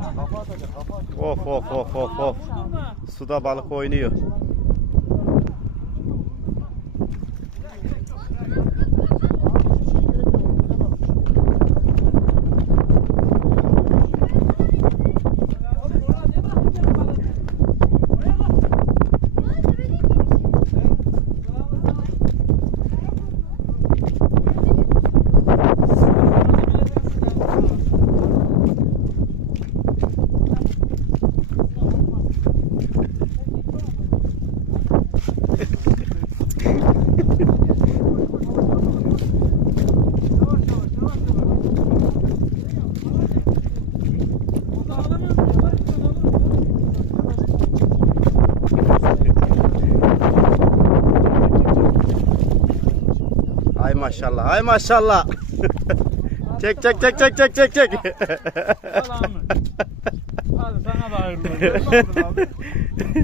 Of of of of of. Suda balık oynuyor. Ay maşallah. Ay maşallah. çek çek çek çek çek çek çek. Hadi sana da hayırlı.